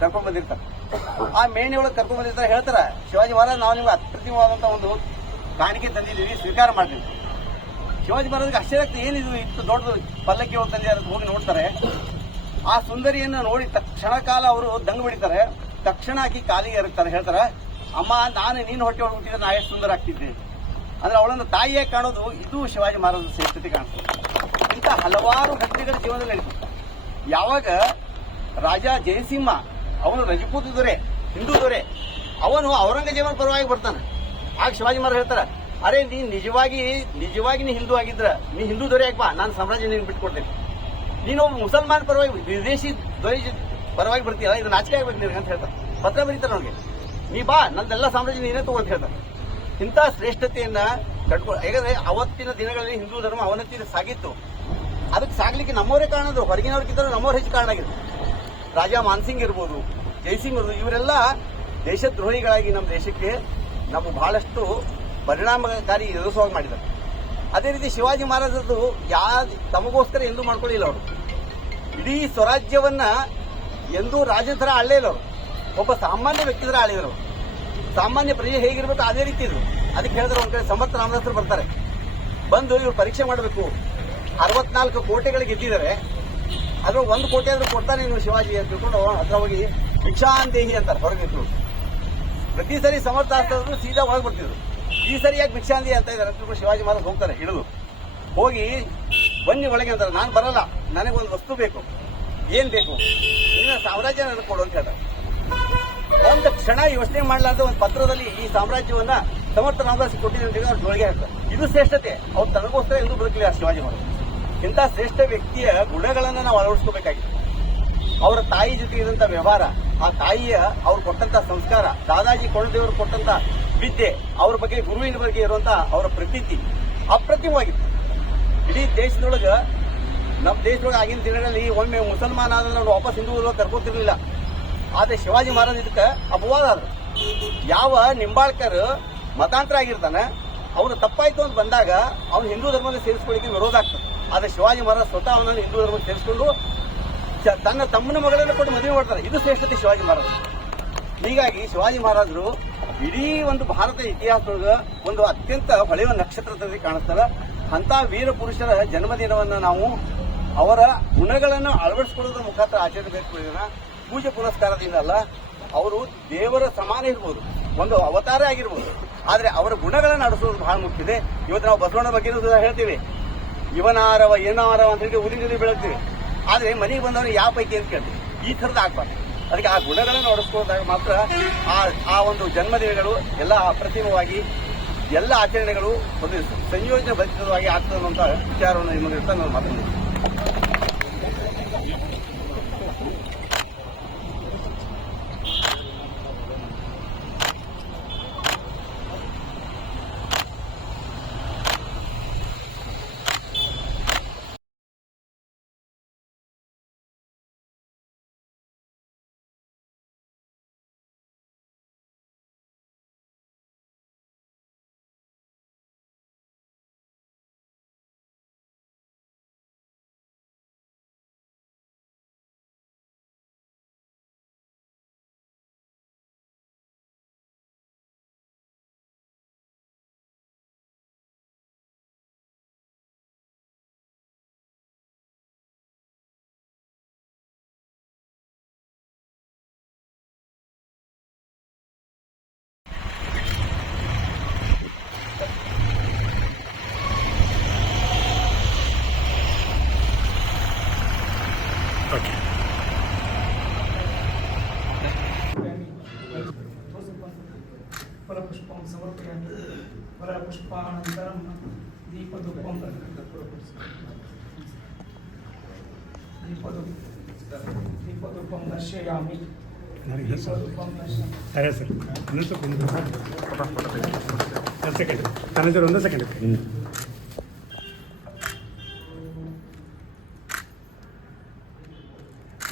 ಕರ್ಕೊಂಡ್ ಬಂದಿರ್ತಾರೆ. ಆ ಮೇಣೆಯೊಳಗೆ ಕರ್ಕೊಂಡ್ ಬಂದಿರ್ತಾರೆ. ಹೇಳ್ತಾರೆ, ಶಿವಾಜಿ ಮಹಾರಾಜ್ ನಾವು ನಿಮ್ಗೆ ಅಪ್ರತಿಮವಾದಂಥ ಒಂದು ಕಾಣಿಕೆ ತಂದಿದ್ದೀವಿ, ಸ್ವೀಕಾರ ಮಾಡ್ತೀವಿ. ಶಿವಾಜಿ ಮಹಾರಾಜ್ಗೆ ಆಶ್ಚರ್ಯ ಆಗ್ತದೆ, ಏನಿದು ಇಷ್ಟು ದೊಡ್ಡದು ಪಲ್ಲಕ್ಕಿ ಒಳಗೆ ತಂದೆ ಅಂತ ಹೋಗಿ ನೋಡ್ತಾರೆ. ಆ ಸುಂದರಿಯನ್ನು ನೋಡಿ ತಕ್ಷಣ ಕಾಲ ಅವರು ದಂಗು ಬಿಡ್ತಾರೆ. ತಕ್ಷಣ ಆಕಿ ಕಾಲಿಗೆ ಎರಗ್ತಾರೆ. ಹೇಳ್ತಾರೆ, ಅಮ್ಮ ನಾನು ನೀನು ಹೊಟ್ಟೆ ಒಳಗೆ ಹುಟ್ಟಿದ್ರೆ ನಾ ಎಷ್ಟು ಸುಂದರ ಆಗ್ತಿದ್ದೆ ಅಂದ್ರೆ ಅವಳನ್ನು ತಾಯಿಯಾಗಿ ಕಾಣೋದು ಇದು ಶಿವಾಜಿ ಮಹಾರಾಜರ ಶ್ರೇಷ್ಠತೆ ಕಾಣಿಸ್ತದೆ. ಇಂಥ ಹಲವಾರು ಘಟನೆಗಳ ಜೀವನದಲ್ಲಿ ನಡೀತು. ಯಾವಾಗ ರಾಜ ಜಯಸಿಂಹ ಅವನು ರಜಪೂತ ದೊರೆ, ಹಿಂದೂ ದೊರೆ, ಅವನು ಔರಂಗಜೇಬನ ಪರವಾಗಿ ಬರ್ತಾನೆ. ಆಗ ಶಿವಾಜಿ ಮಹಾರಾಜ್ ಹೇಳ್ತಾರೆ, ಅರೆ ನೀ ನಿಜವಾಗಿ ನೀ ಹಿಂದೂ ಆಗಿದ್ರ ನೀ ಹಿಂದೂ ದೊರೆ ಯಾಕಪ್ಪ, ನಾನು ಸಾಮ್ರಾಜ್ಯ ನೀನು ಬಿಟ್ಕೊಡ್ತೇನೆ. ನೀನು ಮುಸಲ್ಮಾನ್ ಪರವಾಗಿ ವಿದೇಶಿ ದೊರೆ ಪರವಾಗಿ ಬರ್ತೀಯಲ್ಲ, ಇದು ನಾಚಿಕೆ ಆಗ್ಬೇಕು ನಿನಗೆ ಅಂತ ಹೇಳ್ತಾರೆ. ಪತ್ರ ಬರೀತಾರೆ ನನಗೆ, ನೀ ಬಾ ನಂದೆಲ್ಲ ಸಾಮ್ರಾಜ್ಯ ನೀನೇ ತಗೋ ಅಂತ ಹೇಳ್ತಾರೆ. ಇಂಥ ಶ್ರೇಷ್ಠತೆಯನ್ನ ಕಟ್ಕೊ. ಯಾಕಂದ್ರೆ ಅವತ್ತಿನ ದಿನಗಳಲ್ಲಿ ಹಿಂದೂ ಧರ್ಮ ಅವನತಿ ಸಾಗಿತ್ತು. ಅದಕ್ಕೆ ಸಾಗ್ಲಿಕ್ಕೆ ನಮ್ಮವರೇ ಕಾರಣ, ಹೊರಗಿನವ್ರಿಗಿಂತ ನಮ್ಮವ್ರು ಹೆಚ್ಚು ಕಾರಣ ಆಗಿದ್ರು. ರಾಜಾ ಮಾನ್ಸಿಂಗ್ ಇರ್ಬೋದು, ಜೈಸಿಂಗ್ ಇರ್ಬೋದು, ಇವರೆಲ್ಲ ದೇಶದ್ರೋಹಿಗಳಾಗಿ ನಮ್ಮ ದೇಶಕ್ಕೆ ನಾವು ಬಹಳಷ್ಟು ಪರಿಣಾಮಕಾರಿ ಎದುರಿಸುವಾಗಿ ಮಾಡಿದ್ದಾರೆ. ಅದೇ ರೀತಿ ಶಿವಾಜಿ ಮಹಾರಾಜರದು ತಮಗೋಸ್ಕರ ಎಂದೂ ಮಾಡ್ಕೊಳ್ಳಿಲ್ಲ. ಅವರು ಇಡೀ ಸ್ವರಾಜ್ಯವನ್ನ ಎಂದೂ ರಾಜನ ಥರ ಆಳಲೇ ಇಲ್ಲ. ಅವರು ಒಬ್ಬ ಸಾಮಾನ್ಯ ವ್ಯಕ್ತಿ ಥರ ಆಳಿದ್ರು. ಸಾಮಾನ್ಯ ಪ್ರಜೆ ಹೇಗಿರ್ಬೇಕು ಅದೇ ರೀತಿ ಇದ್ರು. ಅದಕ್ಕೆ ಹೇಳಿದ್ರೆ ಒಂದ್ ಕಡೆ ಸಮರ್ಥ ರಾಮದಾಸರು ಬರ್ತಾರೆ, ಬಂದು ಇವ್ರು ಪರೀಕ್ಷೆ ಮಾಡಬೇಕು. 64 ಕೋಟೆಗಳಿಗೆ ಗೆದ್ದಿದ್ದಾರೆ, ಅದ್ರ 1 ಕೋಟಿ ಆದ್ರೂ ಕೊಡ್ತಾನೆ ನೀವು ಶಿವಾಜಿ ಅಂತ ತಿಳ್ಕೊಂಡು ಅದ್ರ ಹೋಗಿ ಭಿಕ್ಷಾಂದೇಹಿ ಅಂತಾರೆ ಹೊರಗಿದ್ರು. ಪ್ರತಿ ಸರಿ ಸಮರ್ಥ ಆಗ್ತದ್ರು ಸೀದಾ ಒಳಗೆ ಬರ್ತಿದ್ರು. ಈ ಸರಿ ಯಾಕೆ ಭಿಕ್ಷಾಂದೇಹಿ ಅಂತ ಇದ್ದಾರೆ ಅಂತ ಶಿವಾಜಿ ಮಹಾರಾಜ್ ಹೋಗ್ತಾರೆ ಹಿಡಿದು ಹೋಗಿ ಬನ್ನಿ ಒಳಗೆ ಅಂತಾರೆ. ನಾನು ಬರಲ್ಲ, ನನಗೊಂದು ವಸ್ತು ಬೇಕು. ಏನ್ ಬೇಕು? ನಿನ್ನ ಸಾಮ್ರಾಜ್ಯ ನನಗೆ ಕೊಡು ಅಂತ ಹೇಳ್ತಾರೆ. ಒಂದು ಕ್ಷಣ ಯೋಚನೆ ಮಾಡಲಾರ್ದ ಒಂದು ಪತ್ರದಲ್ಲಿ ಈ ಸಾಮ್ರಾಜ್ಯವನ್ನ ಸಮರ್ಥ ರಾಮದಾಸ್ ಕೊಟ್ಟಿದ್ದ ಅವ್ರ ಜೋಳಿಗೆ ಹಾಕ್ತಾರೆ. ಇದು ಶ್ರೇಷ್ಠತೆ. ಅವ್ರು ತನಗೋಸ್ಕರ ಎಂದು ಬದುಕಲಿಲ್ಲ ಶಿವಾಜಿ ಮಹಾರಾಜ್. ಇಂಥ ಶ್ರೇಷ್ಠ ವ್ಯಕ್ತಿಯ ಗುಣಗಳನ್ನ ನಾವು ಅಳವಡಿಸ್ಕೋಬೇಕಾಗಿದೆ. ಅವರ ತಾಯಿ ಜೊತೆ ಇದ್ದಂತ ವ್ಯವಹಾರ, ಆ ತಾಯಿಯ ಅವ್ರು ಕೊಟ್ಟಂತ ಸಂಸ್ಕಾರ, ದಾದಾಜಿ ಕೊಳ್ಳದೇವರು ಕೊಟ್ಟಂತ ವಿದ್ಯೆ, ಅವ್ರ ಬಗ್ಗೆ ಗುರುವಿನ ಬಗ್ಗೆ ಇರುವಂತಹ ಅವರ ಪ್ರತೀತಿ ಅಪ್ರತಿಮವಾಗಿತ್ತು. ಇಡೀ ದೇಶದೊಳಗ ನಮ್ಮ ದೇಶದೊಳಗೆ ಆಗಿನ ದಿನಗಳಲ್ಲಿ ಒಮ್ಮೆ ಮುಸಲ್ಮಾನ ಆದ್ರೆ ನಾವು ವಾಪಸ್ ಹಿಂದೂ ಕರ್ಕೋತಿರ್ಲಿಲ್ಲ. ಆದ್ರೆ ಶಿವಾಜಿ ಮಹಾರಾಜ್ ಇದಕ್ಕೆ ಅಪವಾದ ಆದ್ರು. ಯಾವ ನಿಂಬಾಳ್ಕರ್ ಮತಾಂತರ ಆಗಿರ್ತಾನೆ, ಅವನು ತಪ್ಪಾಯ್ತು ಅಂತ ಬಂದಾಗ ಅವನು ಹಿಂದೂ ಧರ್ಮದಲ್ಲಿ ಸೇರಿಸ್ಕೊಳ್ಳಿಕ್ಕೆ ವಿರೋಧ ಆಗ್ತದೆ. ಆದ್ರೆ ಶಿವಾಜಿ ಮಹಾರಾಜ್ ಸ್ವತಃ ಅವನನ್ನು ಹಿಂದೂ ಧರ್ಮಕ್ಕೆ ಸೇರಿಸಿಕೊಂಡು ತನ್ನ ತಮ್ಮನ ಮಗಳನ್ನು ಕೊಟ್ಟು ಮದುವೆ ಮಾಡ್ತಾರೆ. ಇದು ಶ್ರೇಷ್ಠತೆ ಶಿವಾಜಿ ಮಹಾರಾಜ್. ಹೀಗಾಗಿ ಶಿವಾಜಿ ಮಹಾರಾಜರು ಇಡೀ ಒಂದು ಭಾರತ ಇತಿಹಾಸದೊಳಗ ಒಂದು ಅತ್ಯಂತ ಹೊಳೆಯುವ ನಕ್ಷತ್ರದಲ್ಲಿ ಕಾಣಿಸ್ತಾರೆ. ಅಂತ ವೀರ ಪುರುಷರ ಜನ್ಮದಿನವನ್ನು ನಾವು ಅವರ ಗುಣಗಳನ್ನು ಅಳವಡಿಸಿಕೊಳ್ಳೋದ್ರ ಮುಖಾಂತರ ಆಚರಿಸಬೇಕು. ಪೂಜೆ ಪುರಸ್ಕಾರದಿಂದ ಅಲ್ಲ, ಅವರು ದೇವರ ಸಮಾನ ಇರ್ಬೋದು, ಒಂದು ಅವತಾರ ಆಗಿರ್ಬೋದು, ಆದ್ರೆ ಅವರ ಗುಣಗಳನ್ನು ನಡೆಸೋದು ಬಹಳ ಮುಖ್ಯ ಇದೆ. ಇವತ್ತು ನಾವು ಬಸವಣ್ಣ ಬಗ್ಗೆ ಹೇಳ್ತೀವಿ, ಇವನಾರವ ಏನಾರವ ಅಂತ ಹೇಳಿ ಊರಿನಲ್ಲಿ ಬೆಳಗ್ತೀವಿ. ಆದ್ರೆ ಮನೆಗೆ ಬಂದವನು ಯಾವ ಪೈಕಿ ಅಂತ ಕೇಳ್ತೀವಿ. ಈ ಥರದ ಆಗ್ಬಾರ್ದು. ಅದಕ್ಕೆ ಆ ಗುಣಗಳನ್ನು ನಡೆಸ್ಕೊಳ್ಳೋದಾಗ ಮಾತ್ರ ಆ ಒಂದು ಜನ್ಮದಿನಗಳು ಎಲ್ಲ ಅಪ್ರತಿಮವಾಗಿ ಎಲ್ಲ ಆಚರಣೆಗಳು ಒಂದು ಸಂಯೋಜನೆ ಬದ್ಧವಾಗಿ ಆಗ್ತದೆ ಅನ್ನುವಂಥ ವಿಚಾರವನ್ನು ನಿಮಗೆ ಇರ್ತಾ ನಾನು ಮಾತನಾಡಿದ್ದೀನಿ. ಓಕೆ. ಫಲಪುಷ್ಪಂ ಸಮರ್ಪಯಾಮಿ. ಫಲಪುಷ್ಪಾನಂತರಂ ದೀಪಧೂಪಂ ದರ್ಶಯಾಮಿ. ಸರಿ ಸರ್, ಒಂದು ಸೆಕೆಂಡ್ ಮ್ಯಾನೇಜರ್, ಒಂದು ಸೆಕೆಂಡ್.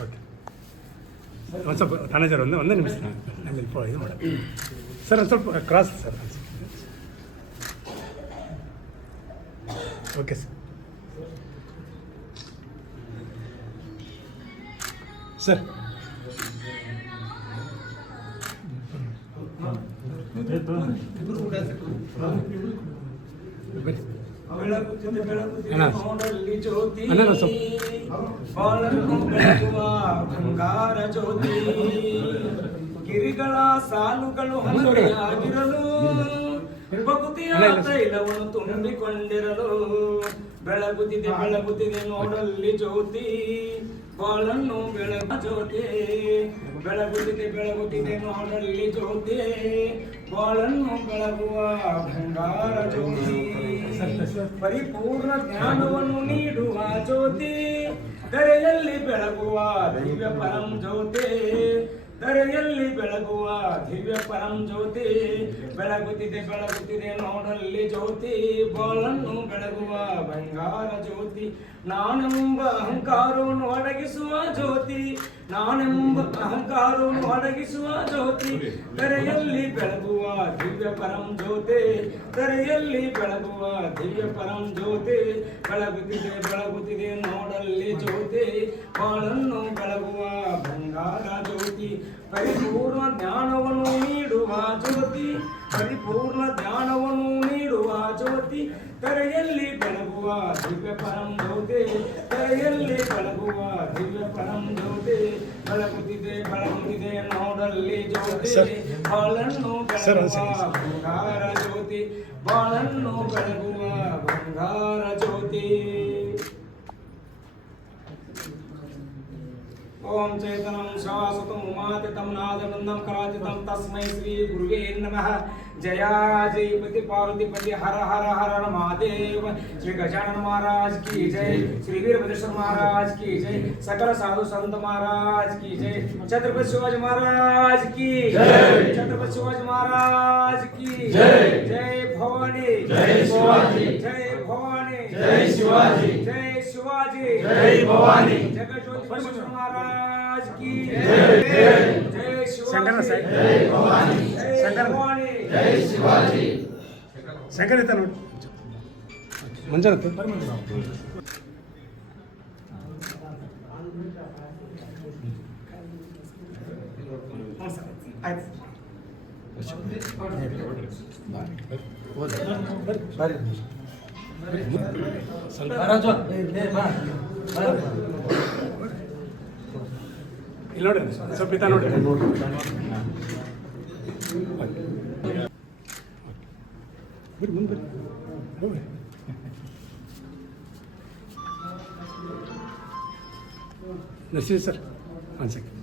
ಓಕೆ, ಒಂದು ಸ್ವಲ್ಪ ಮ್ಯಾನೇಜರ್ ಒಂದೇ ನಿಮಿಷ ಅಲ್ಲಿ ಇದು ಮಾಡಿ ಸರ್. ಒಂದು ಸ್ವಲ್ಪ cross sir. Okay sir. Sir ನೋಡಲ್ಲಿ ಜ್ಯೋತಿ ಬಾಳನ್ನು ಬೆಳಗುವ ಬಂಗಾರ ಜ್ಯೋತಿ. ಗಿರಿಗಳ ಸಾಲುಗಳು ಹಂಬೆಯಾಗಿರಲು ಭಕ್ತಿಯ ತೈಲವನ್ನು ತುಂಬಿಕೊಂಡಿರಲು ಬೆಳಗುತ್ತಿದೆ ಬೆಳಗುತ್ತಿದೆ ನೋಡಲ್ಲಿ ಜ್ಯೋತಿ. ಬಾಳನ್ನು ಬೆಳಗುವ ಜ್ಯೋತಿ. ಬೆಳಗುತ್ತಿದೆ ಬೆಳಗುತ್ತಿದೆ ನೋಡಲ್ಲಿ ಜ್ಯೋತಿ. ಬಾಳನ್ನು ಬೆಳಗುವ ಬಂಗಾರ ಜ್ಯೋತಿ. ಪರಿಪೂರ್ಣ ಜ್ಞಾನವನ್ನು ನೀಡುವ ಜ್ಯೋತಿ. ಧರೆಯಲ್ಲಿ ಬೆಳಗುವ ದಿವ್ಯ ಪರಂ ಜ್ಯೋತಿ. ಧರೆಯಲ್ಲಿ ಬೆಳಗುವ ದಿವ್ಯ ಪರಂ ಜ್ಯೋತಿ. ಬೆಳಗುತ್ತಿದೆ ಬೆಳಗುತ್ತಿದೆ ನೋಡಲ್ಲಿ ಜ್ಯೋತಿ. ಬಾಳನ್ನು ಬೆಳಗುವ ಬಂಗಾರ ಜ್ಯೋತಿ. ನಾನೆಂಬ ಅಹಂಕಾರವನ್ನು ಅಡಗಿಸುವ ಜ್ಯೋತಿ. ನಾನೆಂಬ ಅಹಂಕಾರವನ್ನು ಅಡಗಿಸುವ ಜ್ಯೋತಿ. ಧರೆಯಲ್ಲಿ ಬೆಳಗುವ ದಿವ್ಯ ಪರಂ ಜ್ಯೋತಿ. ಧರೆಯಲ್ಲಿ ಬೆಳಗುವ ದಿವ್ಯ ಪರಂ ಜ್ಯೋತಿ. ಬೆಳಗುತ್ತಿದೆ ಬೆಳಗುತ್ತಿದೆ ನೋಡಲ್ಲಿ ಜ್ಯೋತಿ. ಬಾಳನ್ನು ಬೆಳಗುವ ಬಂಗಾರ ಜ್ಯೋತಿ. ಪರಿಪೂರ್ಣ ಜ್ಞಾನವನ್ನು ನೀಡುವ ಜ್ಯೋತಿ. ಪರಿಪೂರ್ಣ ಜ್ಞಾನವನ್ನು ನೀಡುವ ಜ್ಯೋತಿ ಕರೆಯಲ್ಲಿ ಬೆಳಗುವ ದಿವ್ಯ ಪರಂ ಜ್ಯೋತಿ ಕರೆಯಲ್ಲಿ ಬೆಳಗುವ ದಿವ್ಯ ಪರಂ ಜ್ಯೋತಿ ಬೆಳಗುತ್ತಿದೆ ನೋಡಲ್ಲಿ ಜ್ಯೋತಿ ಬಾಳನ್ನು ಬೆಳಗುವ ಬಂಗಾರ ಜ್ಯೋತಿ ಬಾಳನ್ನು ಬೆಳಗುವ ಬಂಗಾರ ಜ್ಯೋತಿ. ಓಂ ಚೇತನಂ ಶಾಶ್ವತಂ ಉಮಾತಿತಂ ನಾದವೃಂದಂ ಕರಾಚಿತಂ ತಸ್ಮೈ ಶ್ರೀ ಗುರುವೇ ನಮಃ. ಜಯ ಜಯಪತಿ ಪಾರ್ವತಿಪತಿ ಹರ ಹರ ಹರ ಮಹಾದೇವ. ಶ್ರೀ ಗಜಾನನ महाराज की जय. श्री वीरभद्रेश्वर महाराज की जय. सकल साधु संत महाराज की जय. छत्रपति शिवाजी महाराज की जय. छत्रपति शिवाजी महाराज की जय. जय भवानी जय शिवाजी जय भवानी जय शिवाजी जय शिवाजी जय भवानी. जगज्योति महाराज की जय. जय शिवाजी जय भवानी जय भवानी जय शिवाजी. ಶಂಕರ್ ಇತ್ತ ನೋಡಿ ಮಂಜಾನತ್ತು ಇಲ್ಲಿ ನೋಡಿ ಸ್ವಲ್ಪ ಇತ್ತ ನೋಡಿ. ಬರ್ರಿ ಮುಂದೆ ಬರ್ರಿ. Nursing sir 1 second.